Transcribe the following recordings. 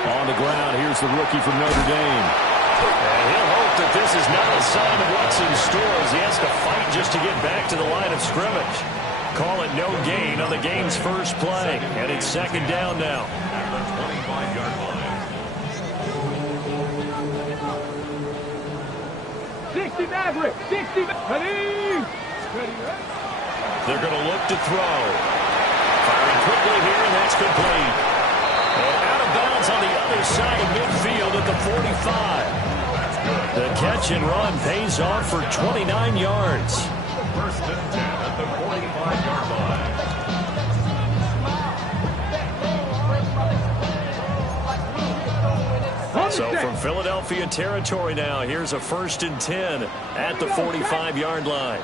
On the ground, here's the rookie from Notre Dame. And he'll hope that this is not a sign of what's in store as he has to fight just to get back to the line of scrimmage. Call it no gain on the game's first play. And it's second down now. At the 25-yard line. 60 Maverick! 60 Maverick! They're going to look to throw. Firing quickly here, and that's complete. And out of bounds on the other side of midfield at the 45. The catch and run pays off for 29 yards. First and 10 at the 45-yard line. So from Philadelphia territory now, here's a first and 10 at the 45-yard line.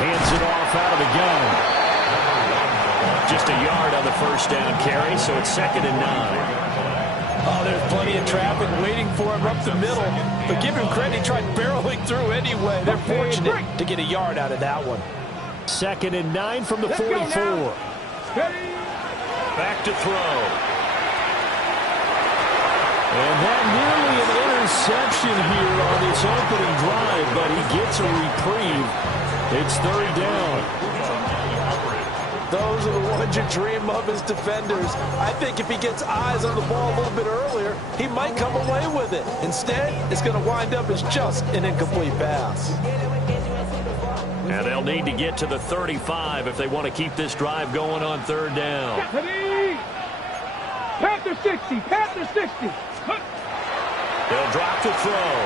Hands it off out of the gun. Just a yard on the first down carry, so it's second and 9. Oh, there's plenty of traffic waiting for him up the middle. But give him credit, he tried barreling through anyway. They're fortunate to get a yard out of that one. Second and 9 from the 44. Back to throw. And that nearly an interception here on this opening drive, but he gets a reprieve. It's third down. Those are the ones you dream of as defenders. I think if he gets eyes on the ball a little bit earlier, he might come away with it. Instead, it's going to wind up as just an incomplete pass. And they'll need to get to the 35 if they want to keep this drive going on third down. Panther 60! Panther 60! They'll drop the throw.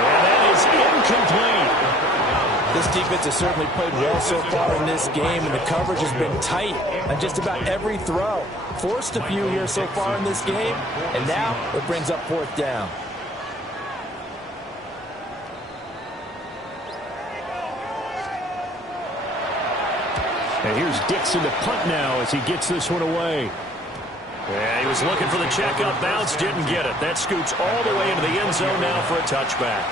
And that is incomplete. This defense has certainly played well so far in this game, and the coverage has been tight on just about every throw. Forced a few here so far in this game, and now it brings up fourth down. And here's Dixon to punt now as he gets this one away. Yeah, he was looking for the checkup bounce, didn't get it. That scoots all the way into the end zone now for a touchback.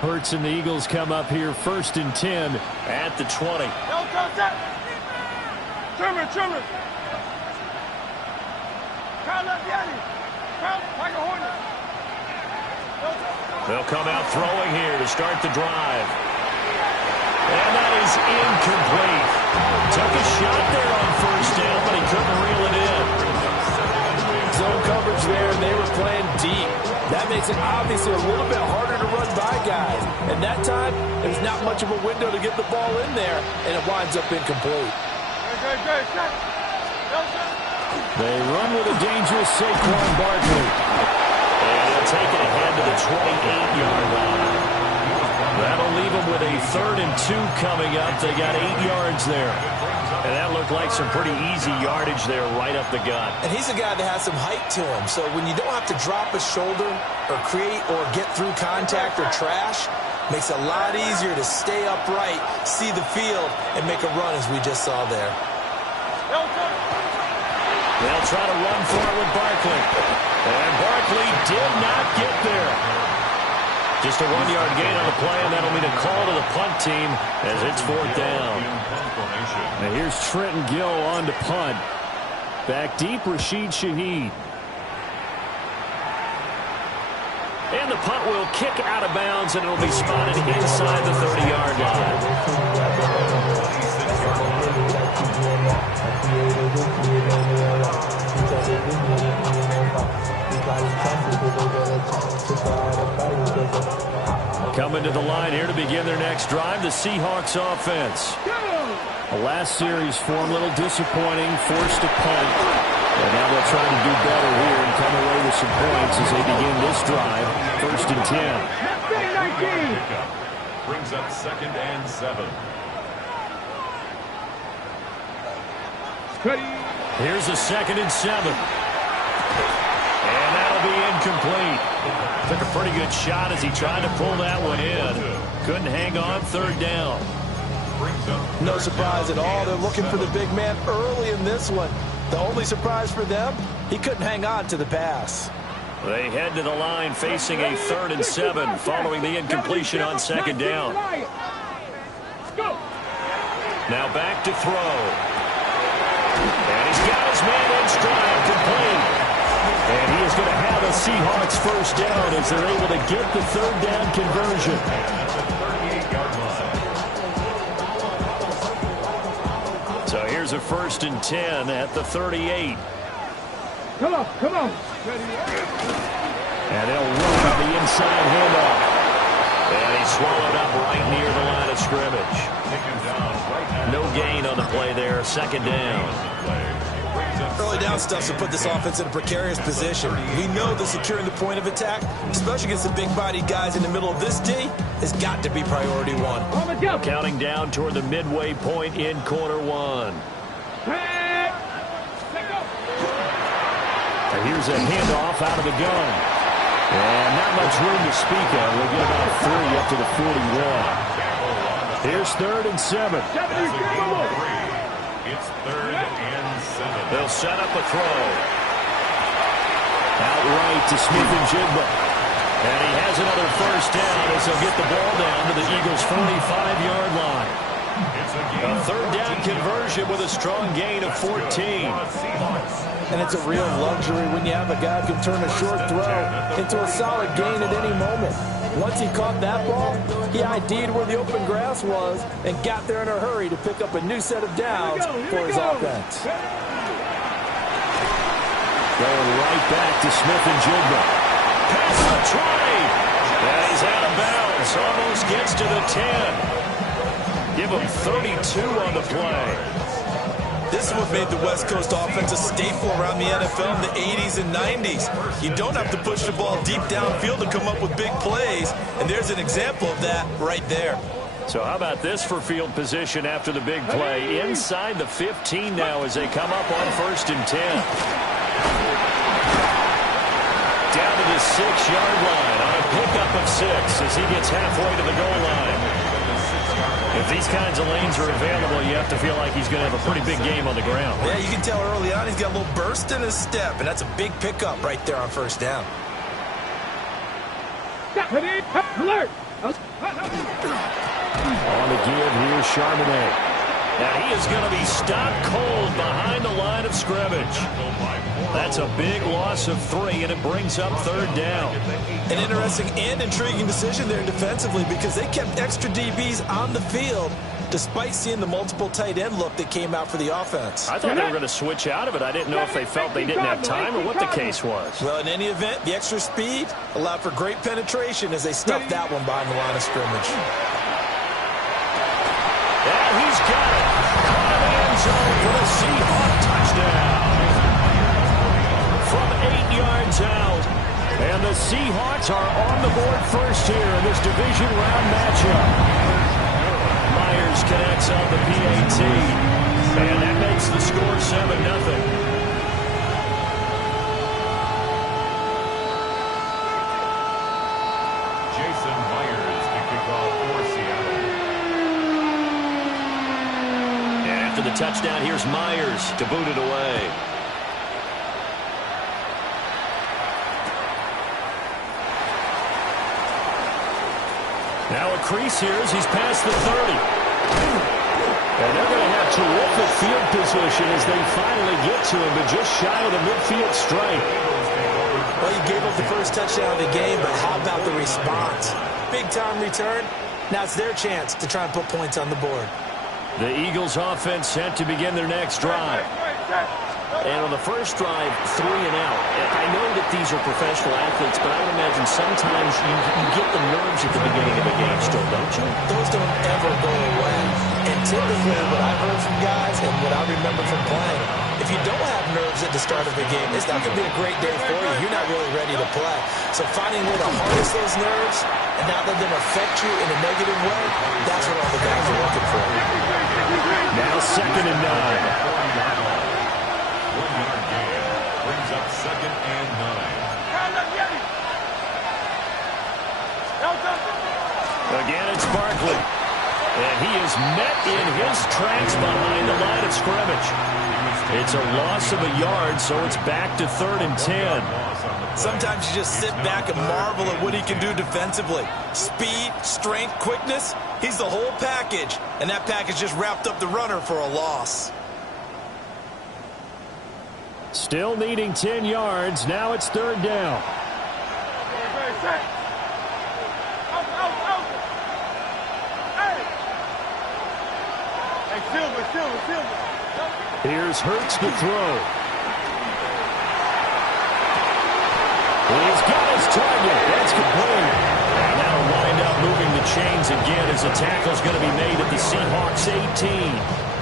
Hurts and the Eagles come up here first and 10 at the 20. Trimmer. They'll come out throwing here to start the drive. And that is incomplete. Took a shot there on first down, but he couldn't reel it in. Zone coverage there, and they were playing deep. That makes it obviously a little bit harder to run by guys. And that time, there's not much of a window to get the ball in there, and it winds up incomplete. They run with a dangerous Saquon Barkley. And they'll take it ahead to the 28-yard line. That'll leave them with a 3rd and 2 coming up. They got 8 yards there. And that looked like some pretty easy yardage there right up the gut. And he's a guy that has some height to him. So when you don't have to drop a shoulder or create or get through contact or trash, makes it a lot easier to stay upright, see the field, and make a run as we just saw there. They'll try to run for it with Barkley. And Barkley did not get there. Just a 1-yard gain on the play, and that'll mean a call to the punt team as it's fourth down. Now here's Trenton Gill on to punt. Back deep, Rashid Shaheed. And the punt will kick out of bounds, and it'll be spotted inside the 30-yard line. Coming to the line here to begin their next drive, the Seahawks offense. The last series form a little disappointing, forced to punt. And now they'll try to do better here and come away with some points as they begin this drive. First and 10. Brings up 2nd and 7. Here's a 2nd and 7. And that'll be incomplete. Took a pretty good shot as he tried to pull that one in. Couldn't hang on, third down. No surprise at all. They're looking for the big man early in this one. The only surprise for them, he couldn't hang on to the pass. They head to the line facing a 3rd and 7 following the incompletion on 2nd down. Now back to throw. And he's got his man in stride, complete. And he is going to have a Seahawks first down as they're able to get the 3rd down conversion. So here's a 1st and 10 at the 38. Come on, come on. And they'll run on the inside handoff. And he's swallowed up right near the line of scrimmage. No gain on the play there, 2nd down. Early down stuff to put this offense in a precarious position. We know that securing the point of attack, especially against the big-bodied guys in the middle of this D, has got to be priority one. Counting down toward the midway point in quarter 1. And here's a handoff out of the gun. And not much room to speak of. We'll get about 3 up to the 41. Here's 3rd and 7. It's 3rd and 7. They'll set up a throw. Out right to Smith-Njigba. And he has another first down as he'll get the ball down to the Eagles' 45-yard line. A 3rd down conversion with a strong gain of 14. And it's a real luxury when you have a guy who can turn a short throw into a solid gain at any moment. Once he caught that ball, he ID'd where the open grass was and got there in a hurry to pick up a new set of downs for his offense. Going right back to Smith-Njigba. Pass the try. And he's out of bounds. Almost gets to the 10. Give him 32 on the play. This is what made the West Coast offense a staple around the NFL in the 80s and 90s. You don't have to push the ball deep downfield to come up with big plays, and there's an example of that right there. So how about this for field position after the big play? Inside the 15 now as they come up on 1st and 10. Down to the 6-yard line on a pickup of 6 as he gets halfway to the goal line. If these kinds of lanes are available, you have to feel like he's going to have a pretty big game on the ground. Yeah, you can tell early on he's got a little burst in his step, and that's a big pickup right there on 1st down. Alert! On the give, here's Charbonnet. And he is going to be stopped cold behind the line of scrimmage. That's a big loss of 3, and it brings up 3rd down. An interesting and intriguing decision there defensively because they kept extra DBs on the field despite seeing the multiple tight end look that came out for the offense. I thought they were going to switch out of it. I didn't know if they felt they didn't have time or what the case was. Well, in any event, the extra speed allowed for great penetration as they stuffed that one behind the line of scrimmage. And he's got it. Caught in the end zone for the Seahawks touchdown. From 8 yards out. And the Seahawks are on the board first here in this division round matchup. Myers connects on the PAT. And that makes the score 7-0. The touchdown, here's Myers to boot it away. Now a crease here as he's past the 30. And they're going to have terrific field position as they finally get to him, but just shy of the midfield stripe. Well, he gave up the first touchdown of the game, but how about the response? Big-time return. Now it's their chance to try and put points on the board. The Eagles offense set to begin their next drive. And on the first drive, 3 and out. I know that these are professional athletes, but I would imagine sometimes you get the nerves at the beginning of a game still, don't you? Those don't ever go away. And typically what I've heard from guys and what I remember from playing, if you don't have nerves at the start of a game, it's not going to be a great day for you. You're not really ready to play. So finding a way to harness those nerves and not let them affect you in a negative way, that's what all the guys are looking for. Now 2nd and 9. 1-yard gain brings up 2nd and 9. Again, it's Barkley. And he is met in his tracks behind the line of scrimmage. It's a loss of a yard, so it's back to 3rd and 10. Sometimes you just sit back and marvel at what he can do defensively. Speed, strength, quickness, he's the whole package. And that package just wrapped up the runner for a loss. Still needing 10 yards. Now it's 3rd down. Here's Hurts to throw. He's got his target. That's complete. And that'll wind up moving the chains again as the tackle's going to be made at the Seahawks 18.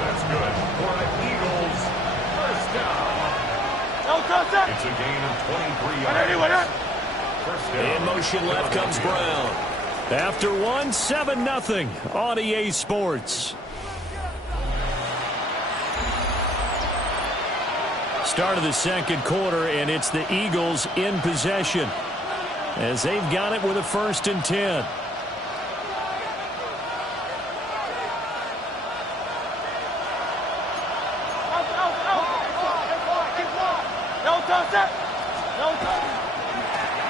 That's good for the Eagles. First down. It's a gain of 23 yards. First down. In motion left comes Brown. After one, 7-0 on EA Sports. Start of the second quarter, and it's the Eagles in possession as they've got it with a 1st and 10.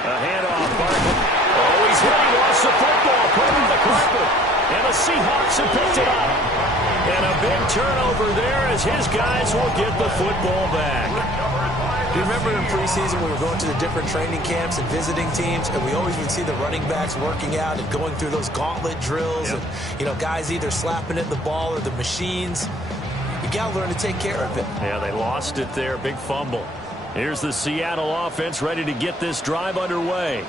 A handoff, Barkley. Oh, he's hit. He lost the football. Put it in the carpet. And the Seahawks have picked it up. And a big turnover there as his guys will get the football back. Do you remember in preseason we were going to the different training camps and visiting teams, and we always would see the running backs working out and going through those gauntlet drills, and guys either slapping at the ball or the machines. You got to learn to take care of it. Yeah, they lost it there. Big fumble. Here's the Seattle offense ready to get this drive underway.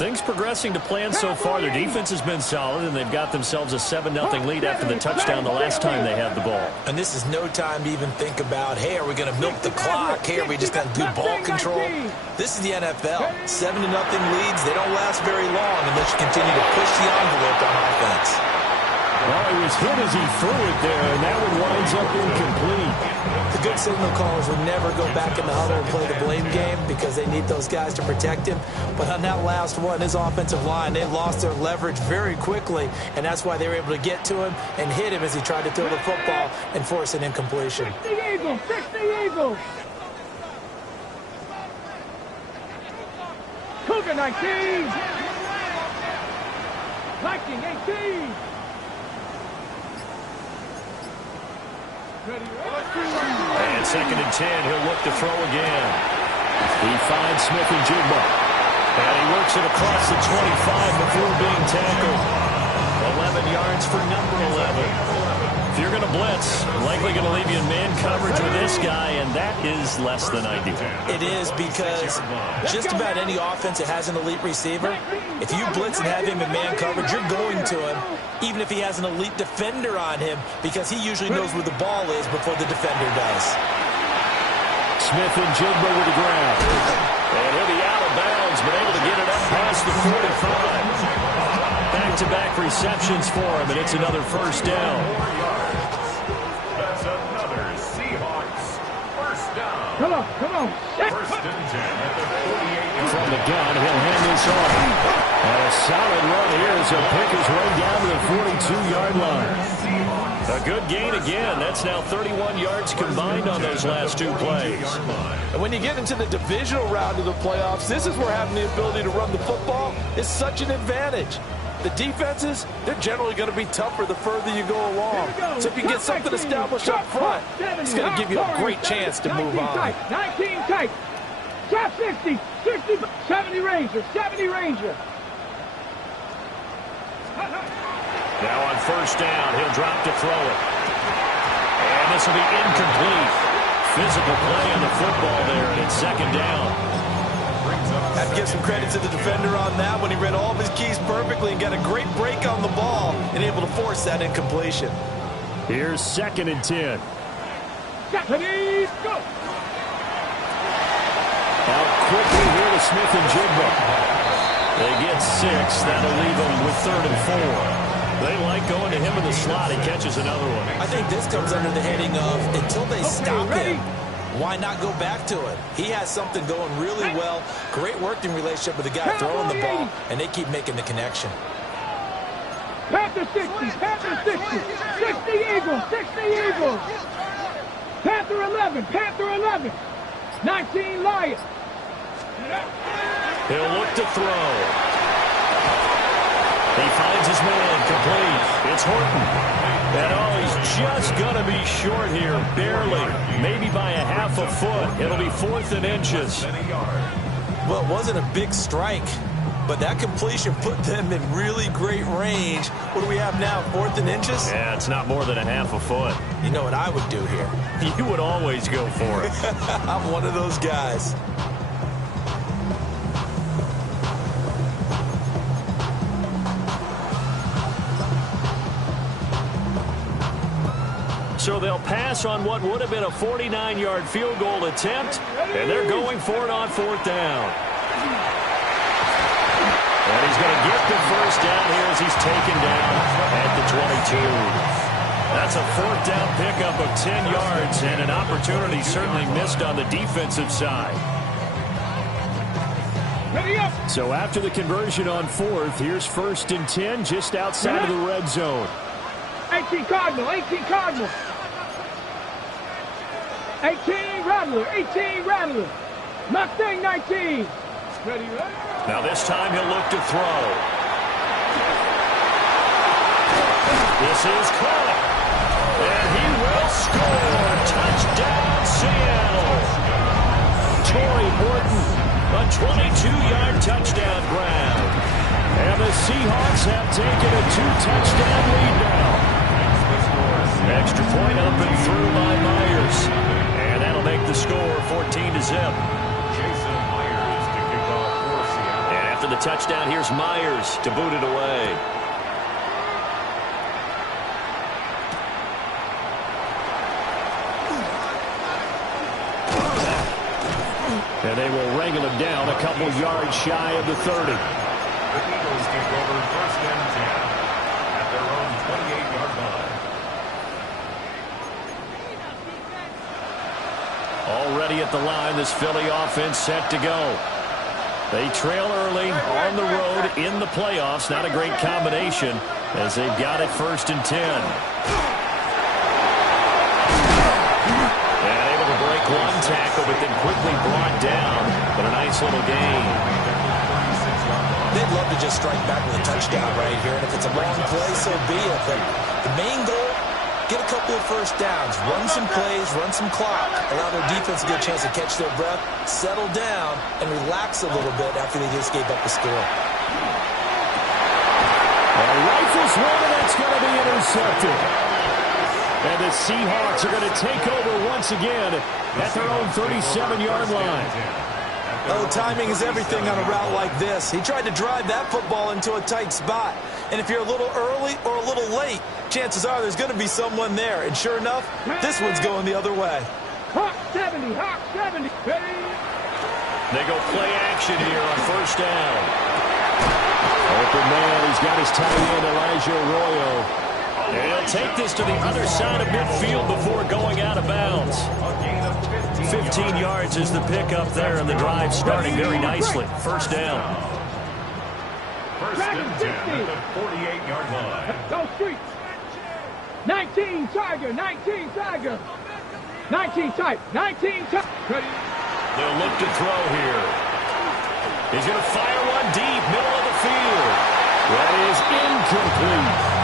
Things progressing to plan so far. Their defense has been solid, and they've got themselves a 7-0 lead after the touchdown the last time they had the ball. And this is no time to even think about, hey, are we going to milk the clock? Hey, are we just going to do ball control? This is the NFL. 7-0 leads. They don't last very long unless you continue to push the envelope on offense. Well, he was hit as he threw it there, and that one winds up incomplete. The good signal callers would never go back in the huddle and play the blame game because they need those guys to protect him. But on that last one, his offensive line, they lost their leverage very quickly, and that's why they were able to get to him and hit him as he tried to throw the football and force an incompletion. 60 Eagles! 60 Eagles! Cougar 19! Viking 18! And 2nd and 10, he'll look to throw again. He finds Smith-Njigba. And he works it across the 25 before being tackled. 11 yards for number 11. If you're going to blitz, likely going to leave you in man coverage with this guy, and that is less than ideal. It is because just about any offense that has an elite receiver, if you blitz and have him in man coverage, you're going to him, even if he has an elite defender on him, because he usually knows where the ball is before the defender does. Smith-Njigba with the grab. And he'll be out of bounds, but able to get it up past the 45. Back-to-back receptions for him, and it's another 1st down. That's another Seahawks first down. Come on, come on. 1st and 10 at the 48. From the gun, he'll hand this off. And a solid run here as he'll pick his way down to the 42-yard line. A good gain again. That's now 31 yards combined on those last 2 plays. And when you get into the divisional round of the playoffs, this is where having the ability to run the football is such an advantage. The defenses, they're generally going to be tougher the further you go along. So if you get something established up front, it's going to give you a great chance to move on. 19 tight. Trap 60, 60, 70 Ranger, 70 Ranger. Now on 1st down, he'll drop to throw it. And this will be incomplete. Physical play on the football there, and it's 2nd down. I have to give some credit to the defender on that when he read all of his keys perfectly and got a great break on the ball and able to force that incompletion. Here's 2nd and 10. Japanese, go! Out quickly here to Smith-Njigba. They get 6. That'll leave them with 3rd and 4. They like going to him in the slot. He catches another one. I think this comes under the heading of until they stop him, why not go back to it? He has something going really well. Great working relationship with the guy throwing the ball, and they keep making the connection. Pep Panther 60, Panther 60, 60 Eagles, 60 Eagles. Panther 11, Panther 11, 19 Lions. He'll look to throw. He finds his man, complete. It's Horton. And oh, he's just going to be short here, barely. Maybe by a half a foot. It'll be 4th and inches. Well, it wasn't a big strike, but that completion put them in really great range. What do we have now, 4th and inches? Yeah, it's not more than a half a foot. You know what I would do here? You would always go for it. I'm one of those guys. So they'll pass on what would have been a 49-yard field goal attempt, and they're going for it on 4th down. And he's going to get the first down here as he's taken down at the 22. That's a 4th down pickup of 10 yards, and an opportunity certainly missed on the defensive side. So after the conversion on 4th, here's 1st and 10 just outside of the red zone. 18 Cardinal, 18 Cardinal. 18 Rattler, 18 Rattler. Mustang 19. Ready, ready? Now this time he'll look to throw. This is caught. And he will score. Touchdown, Seattle. Torrey Horton, a 22-yard touchdown grab. And the Seahawks have taken a 2-touchdown lead now. Extra point up and through by Myers. And that'll make the score 14-0. Jason Myers to kick off for Seattle. And after the touchdown, here's Myers to boot it away. And they will wrangle him down a couple yards shy of the 30. The Eagles take over 1st and 10 at their own 28-yard line. Already at the line, this Philly offense set to go. They trail early on the road in the playoffs. Not a great combination as they've got it 1st and 10. And able to break one tackle, but then quickly brought down. But a nice little gain. They'd love to just strike back with a touchdown right here, and if it's a long play, so be it. But the main goal, get a couple of 1st downs, run some plays, run some clock, allow their defense to get a chance to catch their breath, settle down, and relax a little bit after they just gave up the score. Rifles one, and that's going to be intercepted. And the Seahawks are going to take over once again at their own 37-yard line. Oh, timing is everything on a route like this. He tried to drive that football into a tight spot. And if you're a little early or a little late, chances are there's going to be someone there. And sure enough, this one's going the other way. Hawk 70, Hawk 70. Ready? They go play action here on 1st down. Open man, he's got his tight end, Elijah Arroyo. And he'll take this to the other side of midfield before going out of bounds. 15 yards is the pickup there, and the drive starting very nicely. 1st down. 1st and 10 at the 48-yard line. Go Streets. 19 Tiger, 19 Tiger. 19 type, 19 type. Ready? They'll look to throw here. He's going to fire one deep, middle of the field. That is incomplete.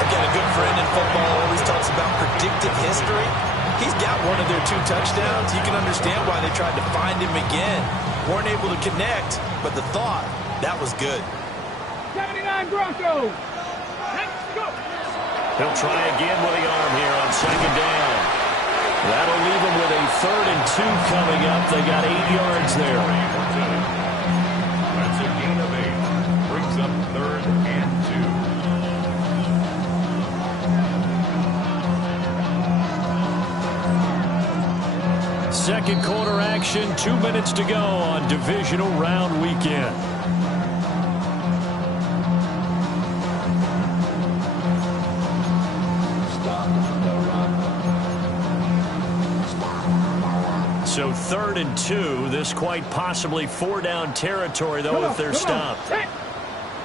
Again, a good friend in football always talks about predictive history. He's got one of their 2 touchdowns. You can understand why they tried to find him again. Weren't able to connect, but the thought, that was good. 79 Broncos. Let's go. He'll try again with the arm here on 2nd down. That'll leave him with a 3rd and 2 coming up. They got 8 yards there. That's a gain of 8. Brings up 3rd and 2. Second quarter action, 2 minutes to go on divisional round weekend. So 3rd and 2, this quite possibly 4-down territory, though, if they're stopped.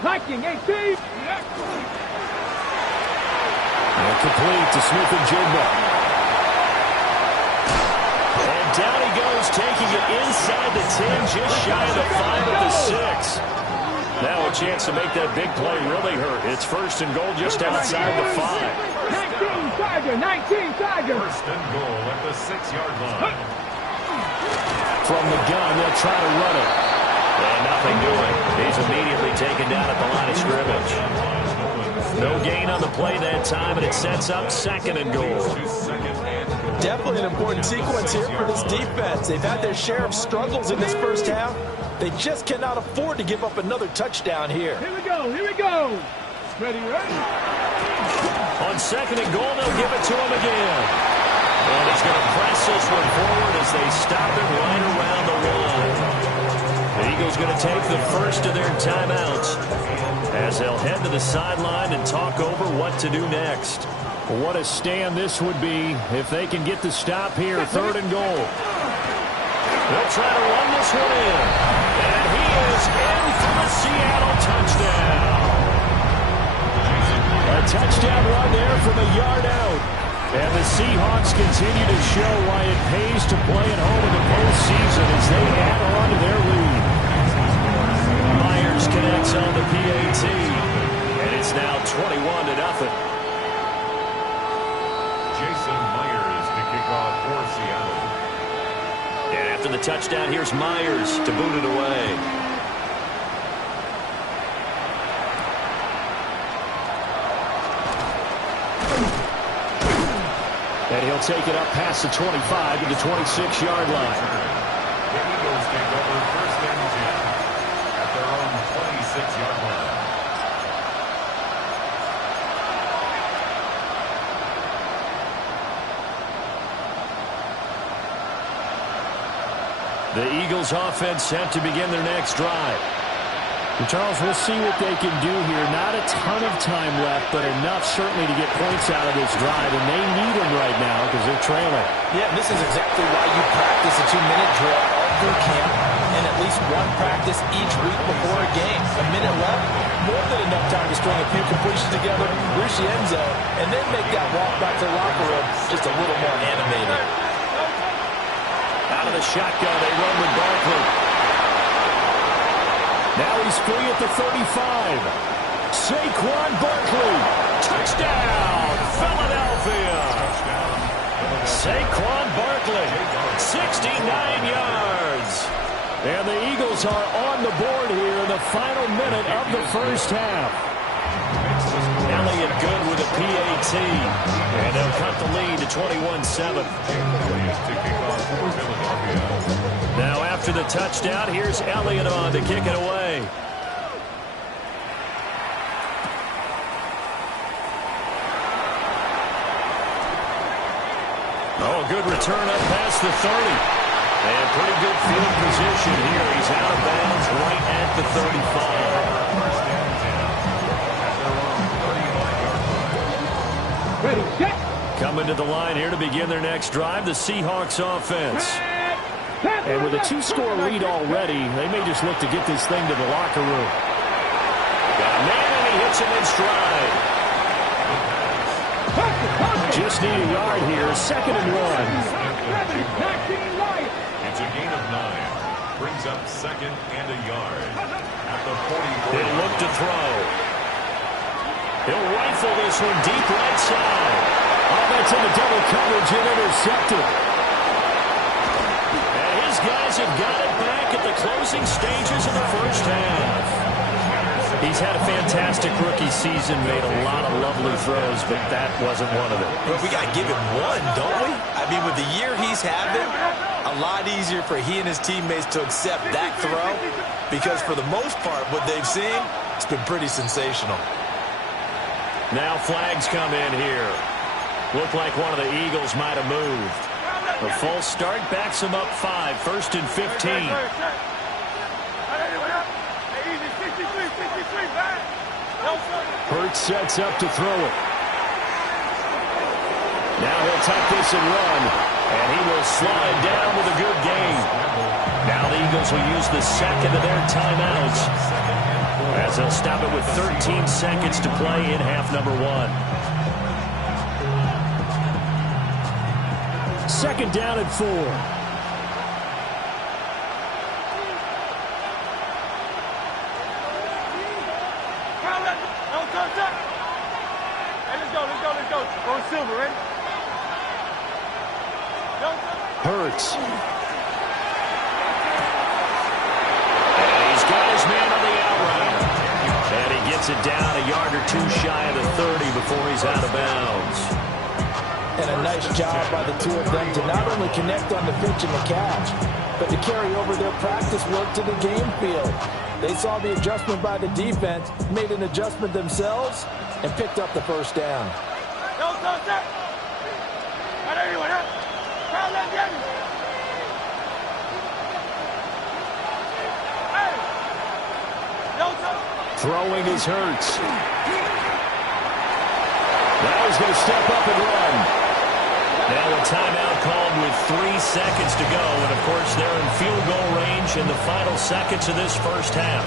Viking 18. complete to Smith-Njigba. And down he goes, taking it inside the 10, just shy of the 5 at the 6. Now a chance to make that big play really hurt. It's first and goal just outside the 5. 19 Tiger, 19 Tiger. First and goal at the 6-yard line. From the gun, they'll try to run it. And nothing doing. He's immediately taken down at the line of scrimmage. No gain on the play that time, and it sets up second and goal. Definitely an important sequence here for this defense. They've had their share of struggles in this first half. They just cannot afford to give up another touchdown here. Here we go, here we go. Ready, ready. On second and goal, they'll give it to him again. And he's going to press this one forward as they stop it right around the 1. The Eagles going to take the first of their timeouts as they'll head to the sideline and talk over what to do next. What a stand this would be if they can get the stop here, third and goal. They'll try to run this one in. And he is in for the Seattle touchdown. A touchdown run there from a yard out. And the Seahawks continue to show why it pays to play at home in the postseason as they add on to their lead. Myers connects on the PAT. And it's now 21-0. Jason Myers to kick off for Seattle. And after the touchdown, here's Myers to boot it away. And he'll take it up past the 25 to the 26-yard line. The Eagles take over first and 10 at their own 26-yard line. The Eagles offense set to begin their next drive. And Charles, we'll see what they can do here. Not a ton of time left, but enough certainly to get points out of this drive, and they need them right now because they're trailing. Yeah, this is exactly why you practice a 2-minute drill all through camp and at least one practice each week before a game. A minute left, more than enough time to string a few completions together, reach the end zone, and then make that walk back to the locker room just a little more animated. Out of the shotgun, they run with Barkley. Now he's free at the 35. Saquon Barkley. Touchdown, Philadelphia. Saquon Barkley, 69 yards. And the Eagles are on the board here in the final minute of the first half. Elliott good with a PAT. And they'll cut the lead to 21-7. Now after the touchdown, here's Elliott on to kick it away. Oh, good return up past the 30. And pretty good field position here. He's out of bounds right at the 35. Ready, set. Coming to the line here to begin their next drive, the Seahawks offense. And with a 2-score lead already, they may just look to get this thing to the locker room. Got a man, and he hits him in stride. Just need a yard here, second and 1. It's a gain of 9. Brings up second and a yard. At the 44. They look to throw. He'll rifle this one deep right side. Oh, that's into double coverage and intercepted. And his guys have got it back at the closing stages of the first half. He's had a fantastic rookie season, made a lot of lovely throws, but that wasn't one of them. But we got to give him one, don't we? I mean, with the year he's having, a lot easier for he and his teammates to accept that throw because for the most part, what they've seen, it's been pretty sensational. Now flags come in here. Looked like one of the Eagles might have moved. A false start backs him up 5, first and 15. Hurts sets up to throw it. Now he'll tuck this and run. And he will slide down with a good gain. Now the Eagles will use the second of their timeouts as they'll stop it with 13 seconds to play in half number 1. second down and 4. Going silver, ready? Hurts. And he's got his man on the out route. And he gets it down a yard or two shy of the 30 before he's out of bounds. And a nice job by the two of them to not only connect on the pitch and the catch, but to carry over their practice work to the game field. They saw the adjustment by the defense, made an adjustment themselves, and picked up the first down. Throwing is Hurts. Now he's going to step up and run. Now a timeout called with 3 seconds to go. And, of course, they're in field goal range in the final seconds of this first half.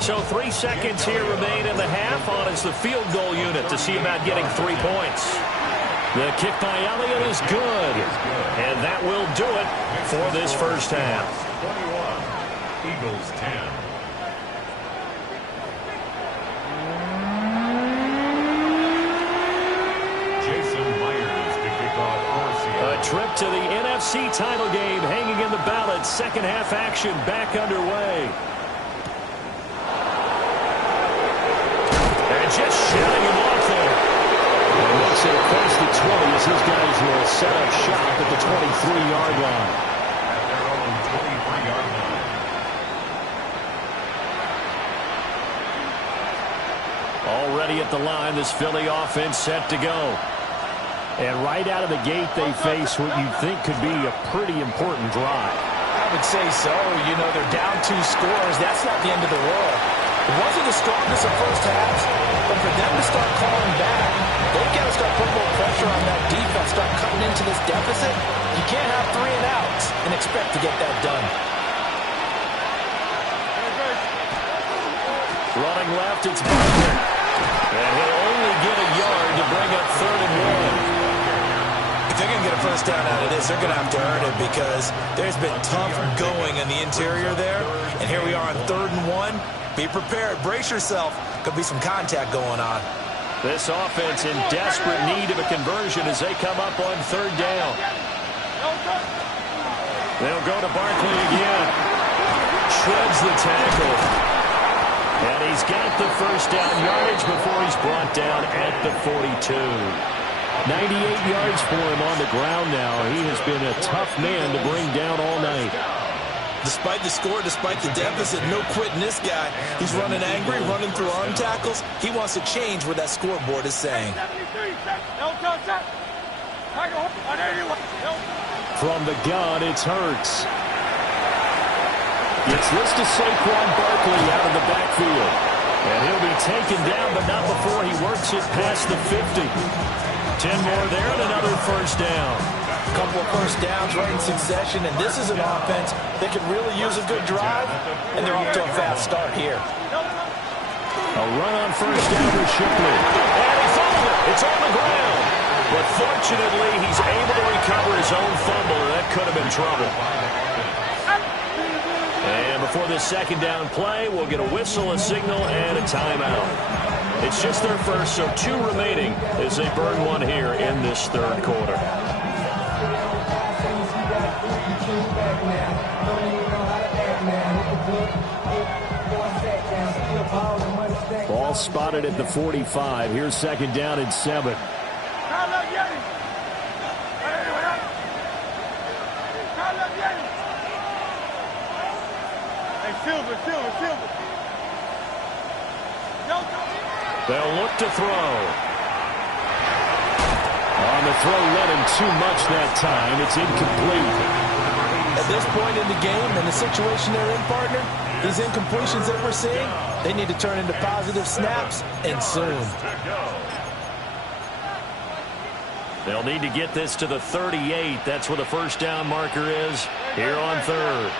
So 3 seconds here remain in the half on as the field goal unit to see about getting 3 points. The kick by Elliott is good. And that will do it for this first half. 21, Eagles 10. Jason Myers to kick off RCA. A trip to the NFC title game hanging in the balance. Second half action back underway. Just shutting him off there. And makes it across the 20 as his guys will set up shop at the 23-yard line. At their own 23-yard line. Already at the line, this Philly offense set to go. And right out of the gate, they face what you think could be a pretty important drive. I would say so. You know, they're down 2 scores. That's not the end of the world. It wasn't the strongest of first halves, but for them to start calling back, they've got to start putting more pressure on that defense, start cutting into this deficit. You can't have 3 and outs and expect to get that done. Running left, it's Barkley. And he'll only get a yard to bring up 3rd and 1. If they're going to get a first down out of this, they're going to have to earn it because there's been tough going in the interior there. And here we are on 3rd and 1. Be prepared. Brace yourself. Could be some contact going on. This offense in desperate need of a conversion as they come up on 3rd down. They'll go to Barkley again. Shreds the tackle. And he's got the first down yardage before he's brought down at the 42. 98 yards for him on the ground now. He has been a tough man to bring down all night. Despite the score, despite the deficit, no quitting this guy. He's running angry, running through arm tackles. He wants to change what that scoreboard is saying. From the gun, it's Hurts. Gets this to Saquon Barkley out of the backfield. And he'll be taken down, but not before he works it past the 50. 10 more there and another first down. A couple of first downs right in succession, and this is an offense that can really use a good drive, and they're off to a fast start here. A run on first down with Shipley. And he fumbled it. It's on the ground. But fortunately, he's able to recover his own fumble, and that could have been trouble. And before this second down play, we'll get a whistle, a signal, and a timeout. It's just their first, so 2 remaining as they burn 1 here in this 3rd quarter. Ball spotted at the 45. Here's 2nd down and 7. Silver. They'll look to throw. On the throw, led him too much that time. It's incomplete. At this point in the game and the situation they're in, partner, these incompletions that we're seeing, they need to turn into positive snaps, and soon. They'll need to get this to the 38. That's where the first down marker is here on third.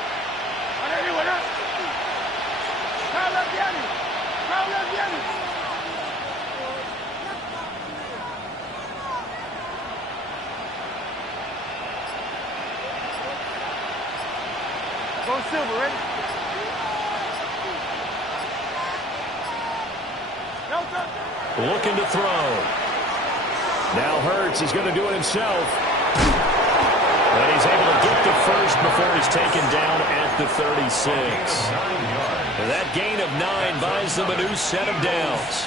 Go Silver, ready? Looking to throw. Now Hurts is going to do it himself. But he's able to get the first before he's taken down at the 36. And that gain of 9 buys them a new set of downs.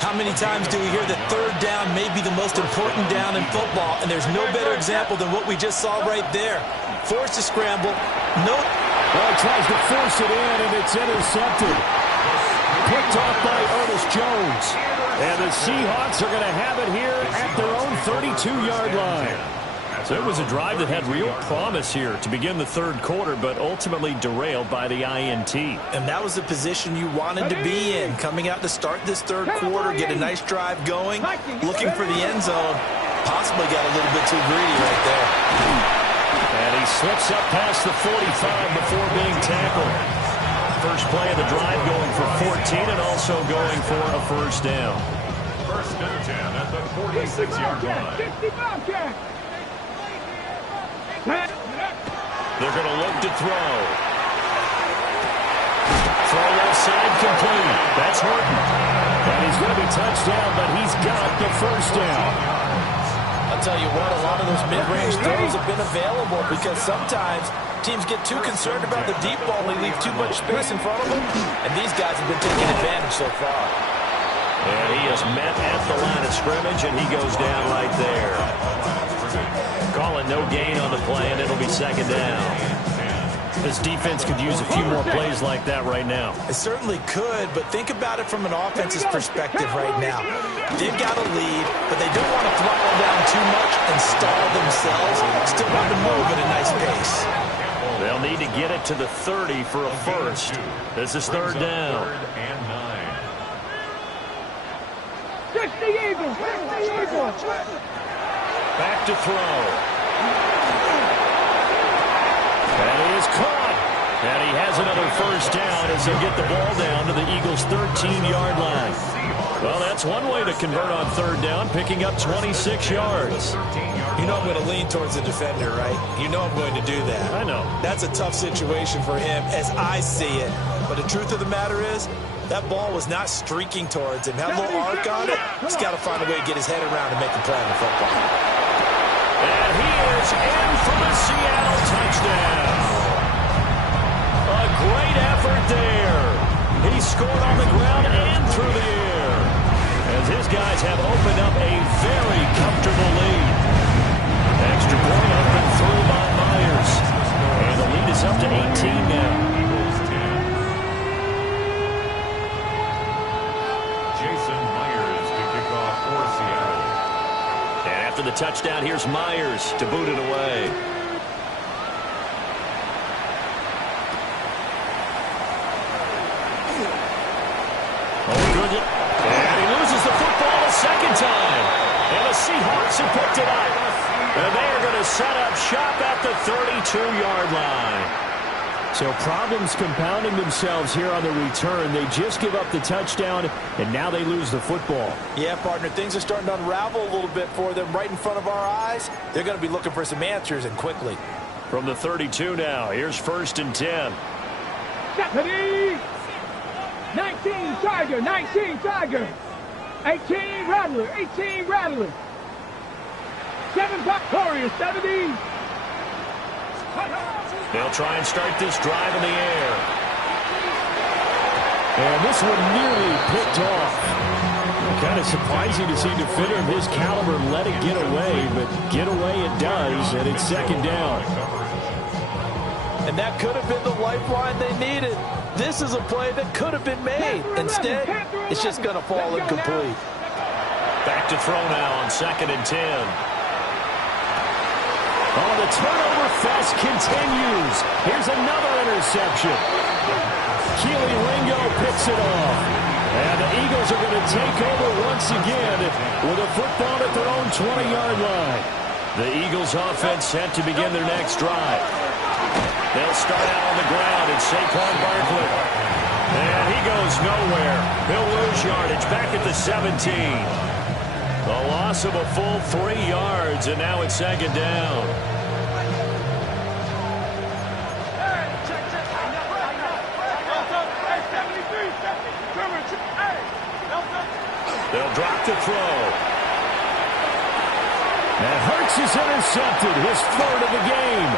How many times do we hear that third down may be the most important down in football, and there's no better example than what we just saw right there. Forced to scramble. No. Well, he tries to force it in, and it's intercepted. Picked off by Ernest Jones. And the Seahawks are going to have it here at their own 32-yard line. So it was a drive that had real promise here to begin the third quarter, but ultimately derailed by the INT. And that was the position you wanted to be in, coming out to start this third quarter, get a nice drive going, looking for the end zone. Possibly got a little bit too greedy right there. And he slips up past the 45 before being tackled. First play of the drive going for 14 and also going for a first down. First and 10 at the 46-yard line. They're going to look to throw. Throw left side complete. That's Horton. And he's going to be touched down, but he's got the first down. I'll tell you what, a lot of those mid-range throws have been available because sometimes teams get too concerned about the deep ball and they leave too much space in front of them, and these guys have been taking advantage so far. And he is met at the line of scrimmage, and he goes down right there. Calling no gain on the play, and it'll be second down. This defense could use a few more plays like that right now. It certainly could, but think about it from an offense's perspective right now. They've got a lead, but they don't want to throttle down too much and stall themselves. Still want to move at a nice pace. They'll need to get it to the 30 for a first. This is third down. Third and 9. 60 Eagles! 60 Eagles! Back to throw. And he is caught. And he has another first down as he'll get the ball down to the Eagles' 13-yard line. Well, that's one way to convert on third down, picking up 26 yards. You know I'm going to lean towards the defender, right? You know I'm going to do that. I know. That's a tough situation for him as I see it. But the truth of the matter is, that ball was not streaking towards him. Had a little arc on it. He's got to find a way to get his head around and make a play on the football. And he is in for the Seattle touchdown. A great effort there. He scored on the ground and through the air, as his guys have opened up a very comfortable lead. Extra point up and through by Myers. And the lead is up to 18 now. Eagles 10. Jason Myers to kick off for Seattle. And after the touchdown, here's Myers to boot it away. And he loses the football a second time. And the Seahawks have picked it up. And they are going to set up shop at the 32-yard line. So problems compounding themselves here on the return. They just give up the touchdown, and now they lose the football. Yeah, partner, things are starting to unravel a little bit for them right in front of our eyes. They're going to be looking for some answers, and quickly. From the 32 now, here's first and 10. Deputy! 19 Tiger, 19 Tiger. 18 Rattler, 18 Rattler. 7 Pop Warriors, 70. They'll try and start this drive in the air. And this one nearly picked off. Kind of surprising to see a defender of his caliber let it get away, but get away it does, and it's second down. And that could have been the lifeline they needed. This is a play that could have been made. Instead, it's just going to fall incomplete. Back to throw now on second and 10. Oh, the turnover fest continues. Here's another interception. Keely Ringo picks it off. And the Eagles are going to take over once again with a football at their own 20-yard line. The Eagles offense set to begin their next drive. They'll start out on the ground, and Saquon Barkley. And he goes nowhere. He'll lose yardage back at the 17. A loss of a full 3 yards, and now it's second down. They'll drop the throw. And Hurts is intercepted, his third of the game.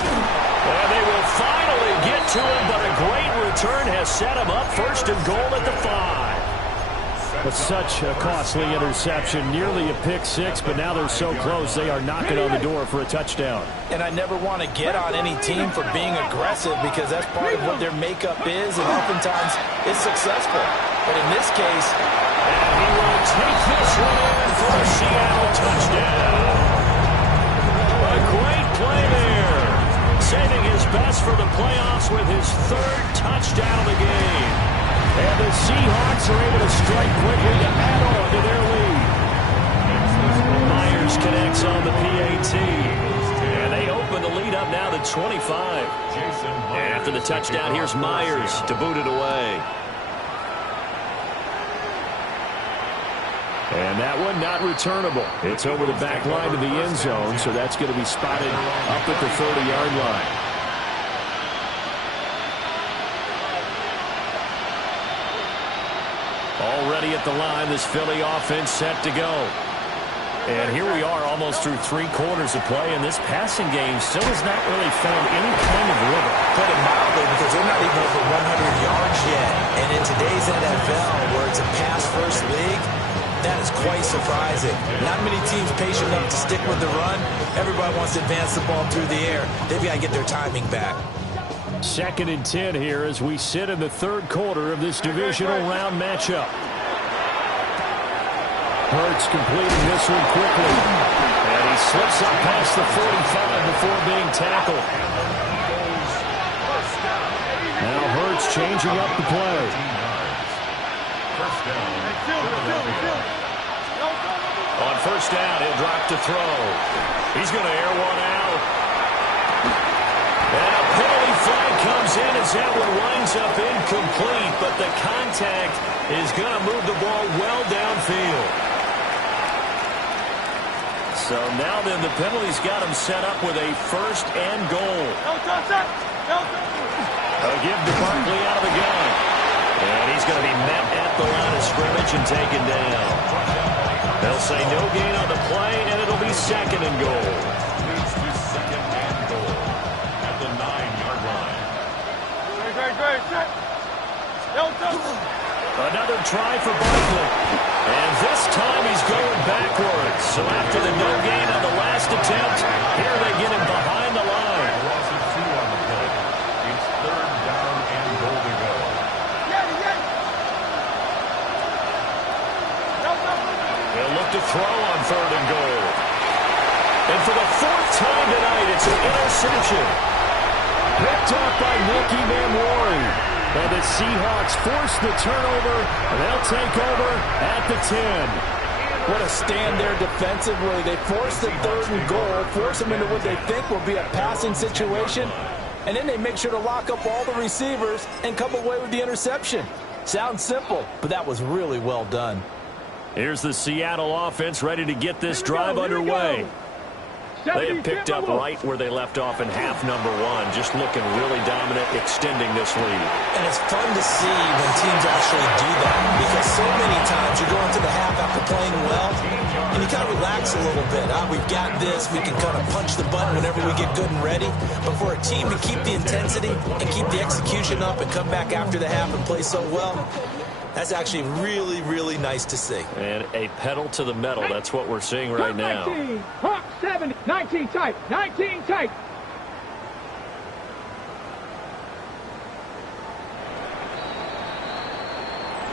And they will finally get to him, but a great return has set him up first and goal at the 5. But such a costly interception, nearly a pick six, but now they're so close they are knocking on the door for a touchdown. And I never want to get on any team for being aggressive because that's part of what their makeup is, and oftentimes it's successful. But in this case, and he will take this one in for a Seattle touchdown. A great play there. Saving his best for the playoffs with his third touchdown of the game. And the Seahawks are able to strike quickly to add on to their lead. Myers connects on the PAT. And they open the lead up now to 25. And after the touchdown, here's Myers to boot it away. And that one not returnable. It's over the back line to the end zone, so that's going to be spotted up at the 30-yard line. Already at the line, this Philly offense set to go. And here we are almost through 3 quarters of play, and this passing game still has not really found any kind of rhythm. Put it mildly, because they're not even over 100 yards yet. And in today's NFL, where it's a pass-first league, that is quite surprising. Not many teams patient enough to stick with the run. Everybody wants to advance the ball through the air. They've got to get their timing back. 2nd and 10 here as we sit in the 3rd quarter of this divisional round matchup. Hurts completing this one quickly. And he slips up past the 45 before being tackled. Now Hurts changing up the play. On first down, he'll drop to throw. He's going to air one out. And a penalty flag comes in as that one winds up incomplete, but the contact is going to move the ball well downfield. So now then the penalty's got him set up with a first and goal. A give to Barkley out of the gun. And he's going to be met at the line of scrimmage and taken down. They'll say no gain on the play, and it'll be 2nd and goal. Another try for Barkley. And this time he's going backwards. So after the no gain on the last attempt, here they get him behind the line. It's 3rd down and goal to go. He'll look to throw on 3rd and goal. And for the 4th time tonight, it's an interception. Picked up by Nicky Manwari. And the Seahawks force the turnover. They'll take over at the 10. What a stand there defensively. They force the 3rd and goal, force them into what they think will be a passing situation, and then they make sure to lock up all the receivers and come away with the interception. Sounds simple, but that was really well done. Here's the Seattle offense ready to get this drive underway. They have picked up right where they left off in half number 1, just looking really dominant, extending this lead. And it's fun to see when teams actually do that, because so many times you go into the half after playing well, and you kind of relax a little bit. We've got this. We can kind of punch the button whenever we get good and ready. But for a team to keep the intensity and keep the execution up and come back after the half and play so well, that's actually really, really nice to see. And a pedal to the metal. That's what we're seeing right now. 19, Hawk 7, 19 tight, 19 tight.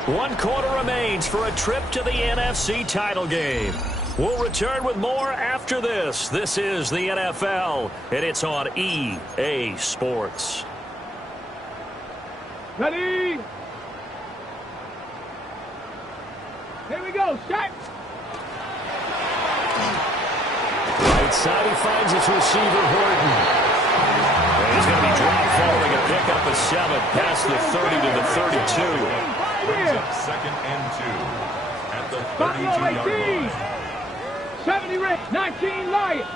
One quarter remains for a trip to the NFC title game. We'll return with more after this. This is the NFL, and it's on EA Sports. Ready? go, Shaq. Right side, he finds his receiver, Horton. And he's going to be dropped following a pickup of 7 past the 30 to the 32. Brings up 2nd and 2 at the 32-yard line. 70 Red, 19 Lions.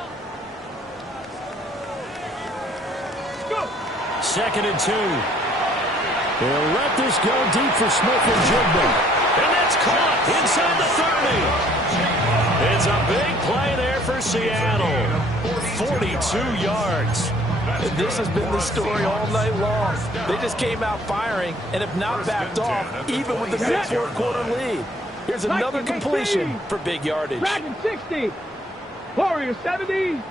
Go. 2nd and 2. They'll let this go deep for Smith and Jigba. And that's caught inside the 30. It's a big play there for Seattle. 42 yards. This has been the story all night long. They just came out firing and have not backed off, even with the mid-fourth quarter lead. Here's another completion for big yardage. Dragon 60. Warriors 70.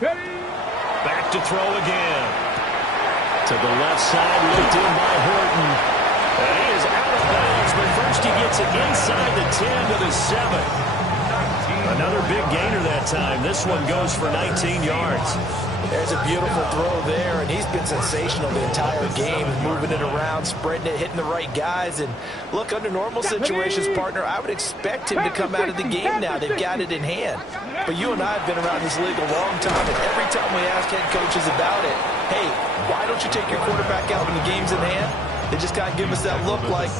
Ready. Back to throw again. To the left side, looked in by Horton. And he is out of bounds, but first he gets it inside the 10 to the 7. Another big gainer that time. This one goes for 19 yards. There's a beautiful throw there, and he's been sensational the entire game, moving it around, spreading it, hitting the right guys. And look, under normal situations, partner, I would expect him to come out of the game now. They've got it in hand. But you and I have been around this league a long time, and every time we ask head coaches about it, hey, why don't you take your quarterback out when the game's in hand? They just got to give us that look like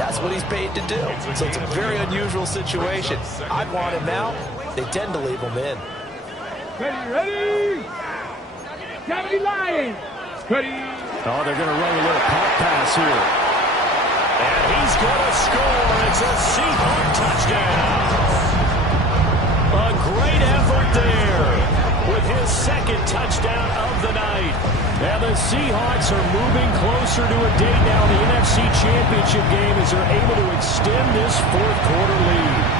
that's what he's paid to do. So it's a very unusual situation. I'd want him out. They tend to leave him in. Ready. 70 Lions. Ready. Oh, they're going to run a little pop pass here. And he's going to score. It's a Seahawk touchdown. A great effort there with his 2nd touchdown of the night. And the Seahawks are moving closer to a date now in the NFC Championship game as they're able to extend this 4th quarter lead.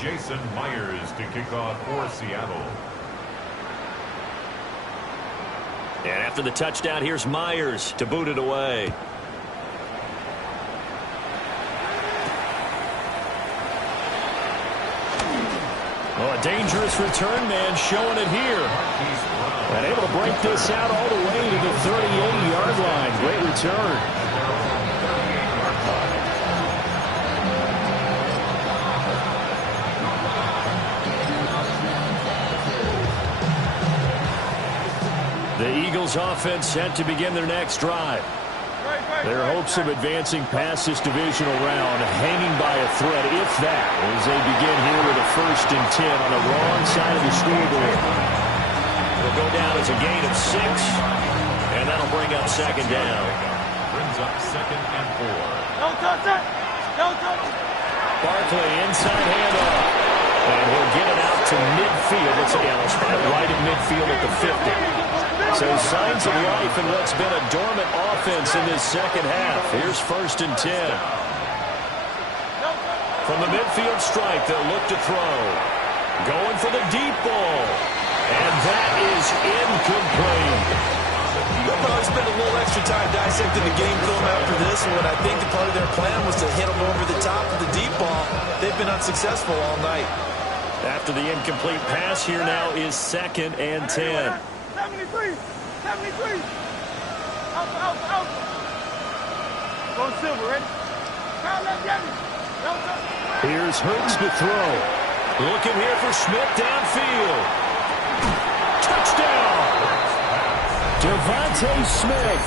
Jason Myers to kick off for Seattle. And after the touchdown, here's Myers to boot it away. Oh, a dangerous return man showing it here. And able to break this out all the way to the 38-yard line. Great return. The Eagles offense set to begin their next drive. Their hopes of advancing past this divisional round hanging by a thread, if that, as they begin here with a 1st and 10 on the wrong side of the scoreboard. Will go down as a gain of 6, and that'll bring up 2nd down. Brings up 2nd and 4. Don't touch it. Don't touch it. Barkley inside handoff. And he'll get it out to midfield. Let's see, I'll spot right at midfield at the 50. So signs of life in what's been a dormant offense in this 2nd half. Here's 1st and 10. From the midfield stripe, they'll look to throw. Going for the deep ball. And that is incomplete. They'll probably spend a little extra time dissecting the game film after this one. I think the part of their plan was to hit them over the top of the deep ball. They've been unsuccessful all night. After the incomplete pass, here now is 2nd and 10. 73. 73. Out. Go Silver, ready? Here's Hurts to throw. Looking here for Smith downfield. Touchdown! Devontae Smith,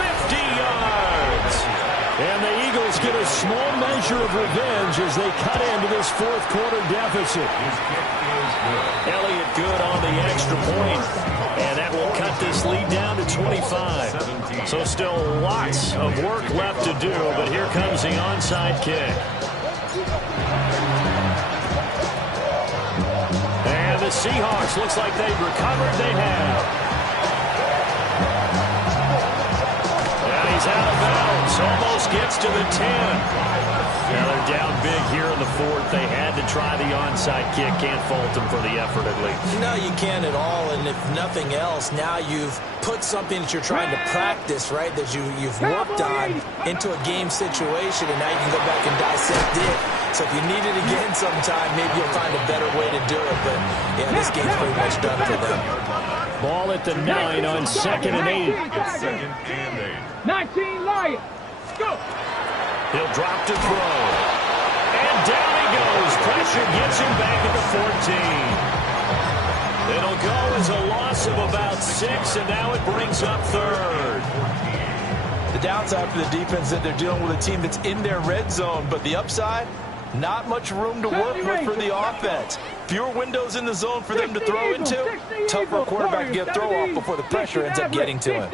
50 yards. And the Eagles get a small measure of revenge as they cut into this 4th quarter deficit. Elliott good on the extra point. And that will cut this lead down to 25. So still lots of work left to do, but here comes the onside kick. And the Seahawks, looks like they've recovered. They have. Now he's out of bounds. Almost gets to the 10. Now they're down big here in the fourth. They had to try the onside kick. Can't fault them for the effort, at least. No, you can't at all. And if nothing else, now you've put something that you're trying to practice, right, that you've worked on into a game situation, and now you can go back and dissect it. So if you need it again sometime, maybe you'll find a better way to do it. But, yeah, this game's pretty much done for them. Ball at the 9 on 2nd and 8. It's 2nd and 8. 19 Lions. Go. He'll drop to throw. And down he goes. Pressure gets him back at the 14. It'll go as a loss of about 6, and now it brings up 3rd. The downside for the defense is that they're dealing with a team that's in their red zone, but the upside, not much room to work with for the offense. Fewer windows in the zone for them to throw into. Tough for a quarterback to get throw off before the pressure ends up getting to him.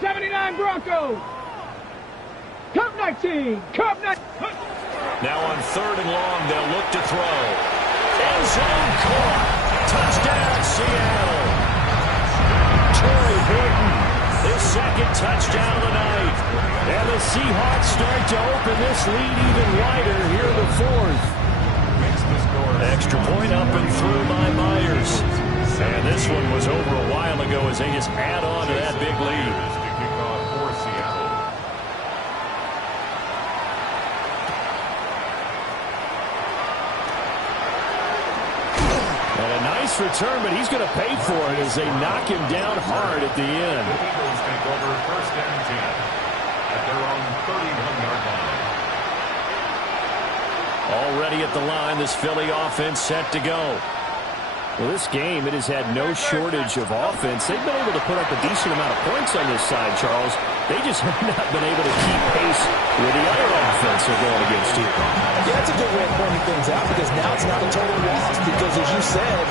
79 Broncos. Cup 19. Cup 19. Now on 3rd and long, they'll look to throw. End zone caught. Touchdown, Seattle. Torrey Horton, his 2nd touchdown of the night. And the Seahawks start to open this lead even wider here in the 4th. Extra point up and through by Myers. And this one was over a while ago as they just add on to that big lead. And a nice return, but he's going to pay for it as they knock him down hard at the end. The Eagles take over 1st and 10 at their own 31-yard line. Already at the line, this Philly offense set to go. Well, this game, it has had no shortage of offense. They've been able to put up a decent amount of points on this side, Charles. They just have not been able to keep pace with the other offense they're going against here. Yeah, that's a good way of pointing things out because now it's not a total loss because, as you said,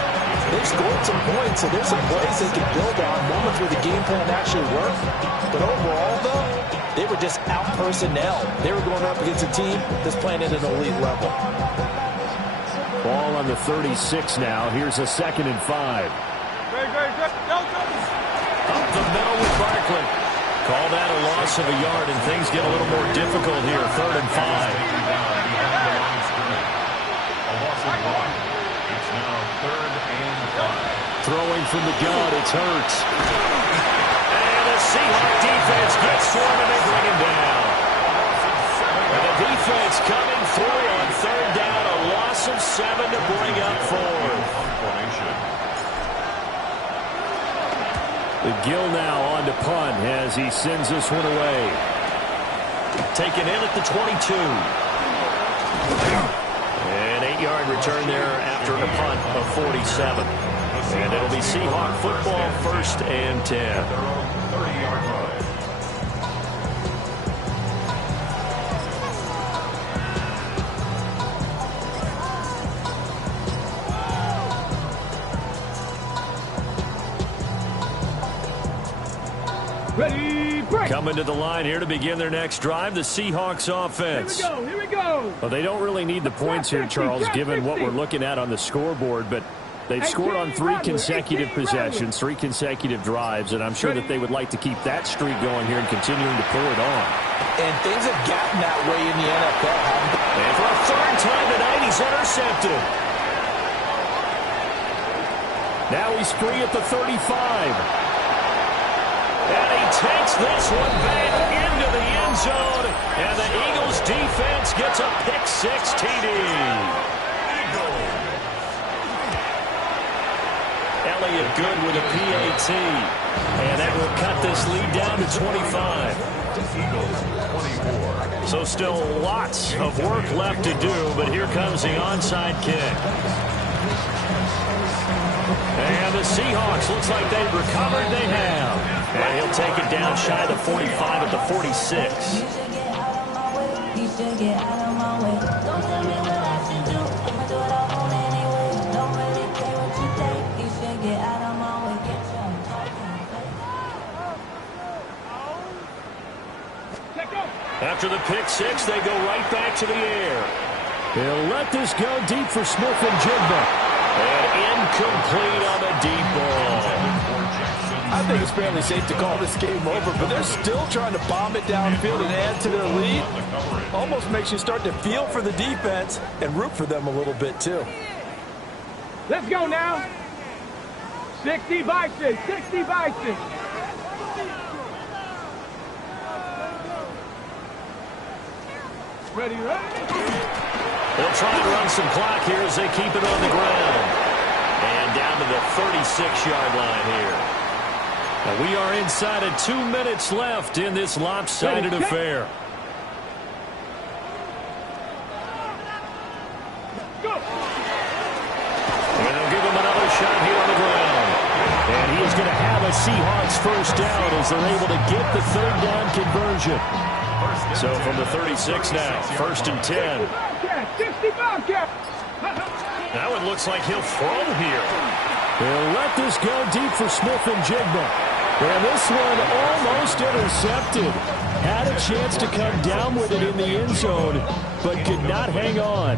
they've scored some points, so there's some plays they can build on, moments where the game plan actually worked. But overall, though, they were just out personnel. They were going up against a team that's playing at an elite level. Ball on the 36 now. Here's a 2nd and 5. Up the middle with Barkley. Call that a loss of a yard, and things get a little more difficult here. 3rd and 5. It's now 3rd and 5. Throwing from the gun, it's Hurts. And the Seahawks defense gets to him, and they bring him down. And the defense coming through on 3rd down, a loss of 7 to bring up 4th. Gill now on to punt as he sends this one away. Taken in at the 22. An 8-yard return there after a punt of 47. And it'll be Seahawk football 1st and 10. 30-yard line. Ready, break. Coming to the line here to begin their next drive, the Seahawks offense. Here we go, here we go. Well, they don't really need the points here, Charles, given what we're looking at on the scoreboard, but they've scored on 3 consecutive possessions, 3 consecutive drives, and I'm sure that they would like to keep that streak going here and continuing to pull it on. And things have gotten that way in the NFL. And for a 3rd time tonight, he's intercepted. Now he's free at the 35. And he takes this one back into the end zone. And the Eagles defense gets a pick-6 TD. Elliott good with a PAT. And that will cut this lead down to 25. So still lots of work left to do, but here comes the onside kick. And the Seahawks, looks like they've recovered. They have. And he'll take it down shy of the 45 at the 46. After the pick-6, they go right back to the air. He'll let this go deep for Smith and Jigba. And incomplete on the deep ball. I I think it's fairly safe to call this game over, but they're still trying to bomb it downfield and add to their lead. Almost makes you start to feel for the defense and root for them a little bit, too. Let's go now. 60 by 6, 60 by 6. Ready, ready. They'll try and run some clock here as they keep it on the ground. And down to the 36-yard line here. Now we are inside of 2 minutes left in this lopsided affair. Go. And they'll give him another shot here on the ground. And he is going to have a Seahawks first down as they're able to get the third down conversion. So from the 36 now, 1st and 10. 60 Bobcat. Now it looks like he'll throw here. They'll let this go deep for Smith and Jigba. And this one almost intercepted. Had a chance to come down with it in the end zone, but could not hang on.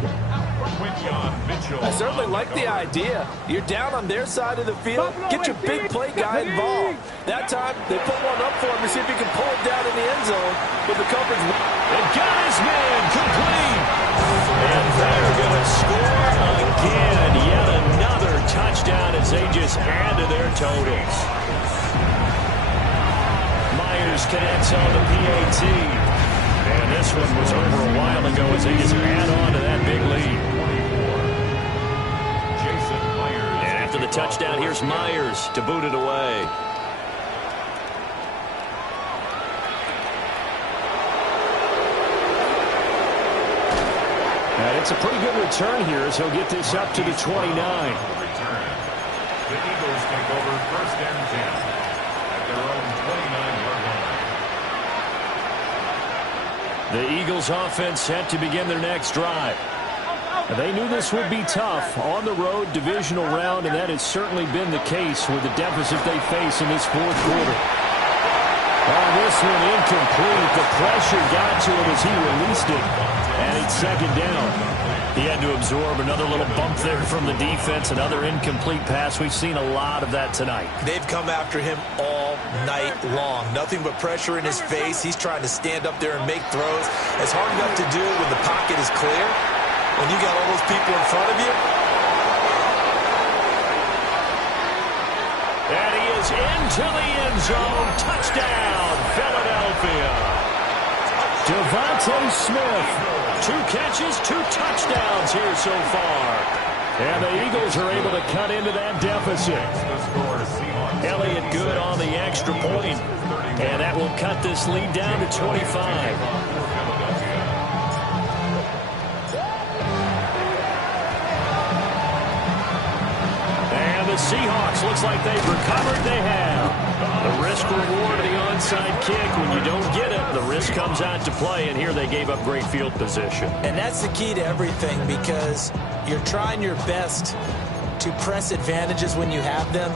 I certainly like the idea. You're down on their side of the field. Get your big play guy involved. That time, they put one up for him to see if he can pull it down in the end zone with the coverage. And got his man complete. And they're going to score again. Yet another touchdown as they just add to their totals. Myers connects on the PAT. And this one was over a while ago as they just add on to that big lead. And after the touchdown, here's Myers to boot it away. And it's a pretty good return here as he'll get this up to the 29. The Eagles take over 1st and 10 at their own 29-yard line. The Eagles offense set to begin their next drive. They knew this would be tough on the road divisional round, and that has certainly been the case with the deficit they face in this 4th quarter. Oh, this one incomplete. The pressure got to him as he released it, and it's 2nd down. He had to absorb another little bump there from the defense, another incomplete pass. We've seen a lot of that tonight. They've come after him all night long. Nothing but pressure in his face. He's trying to stand up there and make throws. It's hard enough to do when the pocket is clear. When you got all those people in front of you. And he is into the end zone. Touchdown, Philadelphia. Devontae Smith. 2 catches, 2 touchdowns here so far. And the Eagles are able to cut into that deficit. Elliott good on the extra point. And that will cut this lead down to 25. Seahawks looks like they've recovered. They have. The risk reward of the onside kick. When you don't get it, the risk comes out to play, and here they gave up great field position. And that's the key to everything, because you're trying your best to press advantages when you have them,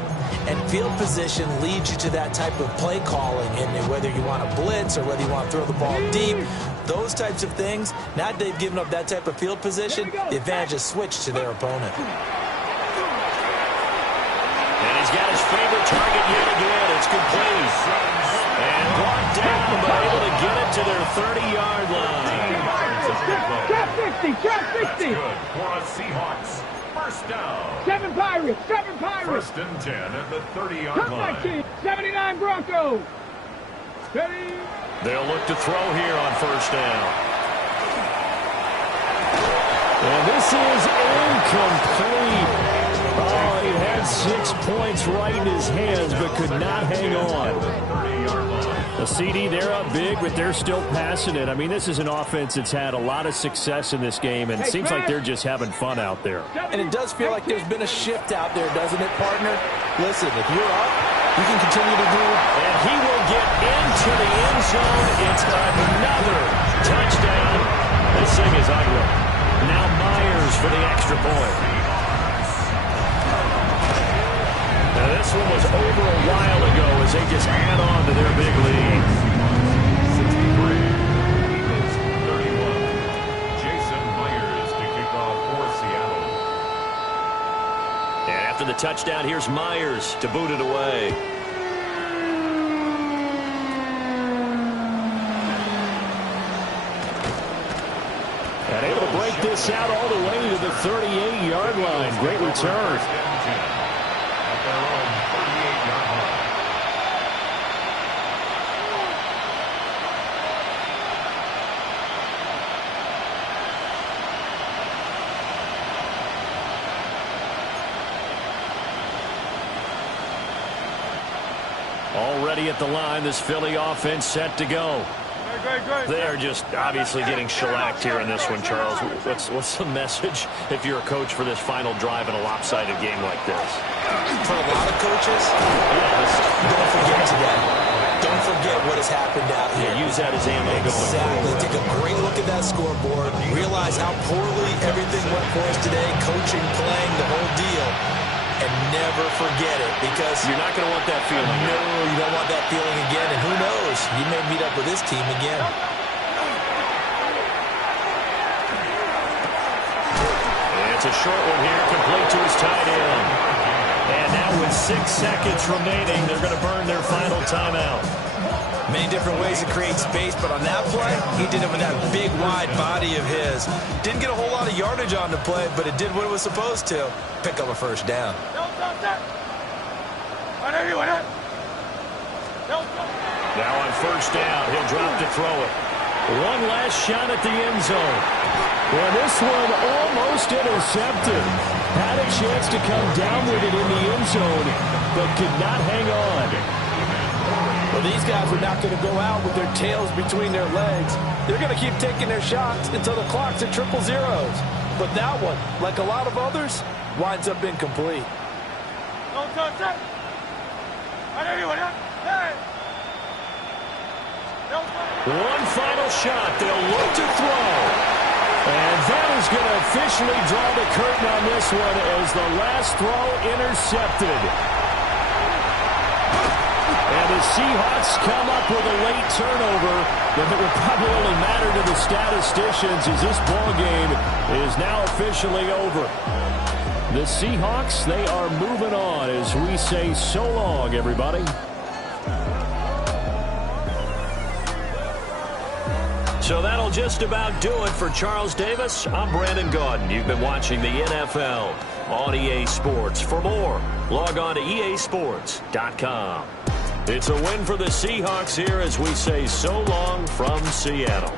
and field position leads you to that type of play calling. And whether you want to blitz or whether you want to throw the ball deep, those types of things, now that they've given up that type of field position, the advantage is switched to their opponent. And he's got his favorite target yet again. It's complete. And brought down, but able to get it to their 30-yard line. Trap 60, trap 60. Good for a Seahawks. First down. 7 Pirates, 7 Pirates. 1st and 10 at the 30-yard line. 79 Broncos. Ready. They'll look to throw here on 1st down. And this is incomplete. Oh, he had 6 points right in his hands, but could not hang on. The CD, they're up big, but they're still passing it. I mean, this is an offense that's had a lot of success in this game, and it seems like they're just having fun out there. And it does feel like there's been a shift out there, doesn't it, partner? Listen, if you're up, you can continue to do. And he will get into the end zone. It's another touchdown. This thing is ugly. Now Myers for the extra point. Now this one was over a while ago as they just add on to their big lead. 63, Eagles 31. Jason Myers to kick off for Seattle. And after the touchdown, here's Myers to boot it away. gets out all the way to the 38-yard line. Great return. At their own 38-yard line. Already at the line, this Philly offense set to go. They're just obviously getting shellacked here in this one, Charles. What's the message if you're a coach for this final drive in a lopsided game like this? For a lot of coaches, don't forget today. Don't forget what has happened out here. Yeah, use that as ammo going Exactly. forward. Take a great look at that scoreboard. Realize how poorly everything went for us today. Coaching, playing, the whole deal. And never forget it, because You're not going to want that feeling. no, you don't want that feeling again. And who knows? You may meet up with this team again. It's a short one here, complete to his tight end. And now with 6 seconds remaining, they're going to burn their final timeout. Many different ways to create space, but on that play, he did it with that big, wide body of his. Didn't get a whole lot of yardage on the play, but it did what it was supposed to. Pick up a first down. Now on first down, he'll drop to throw it. One last shot at the end zone. Well, this one almost intercepted. Had a chance to come down with it in the end zone, but could not hang on. Well, these guys are not going to go out with their tails between their legs. They're going to keep taking their shots until the clock's at 000. But that one, like a lot of others, winds up incomplete. One final shot. They'll look to throw. And that is going to officially draw the curtain on this one as the last throw intercepted. And the Seahawks come up with a late turnover that would probably only matter to the statisticians as this ball game is now officially over. The Seahawks, they are moving on as we say so long, everybody. So that'll just about do it for Charles Davis. I'm Brandon Gaudin. You've been watching the NFL on EA Sports. For more, log on to easports.com. It's a win for the Seahawks here as we say so long from Seattle.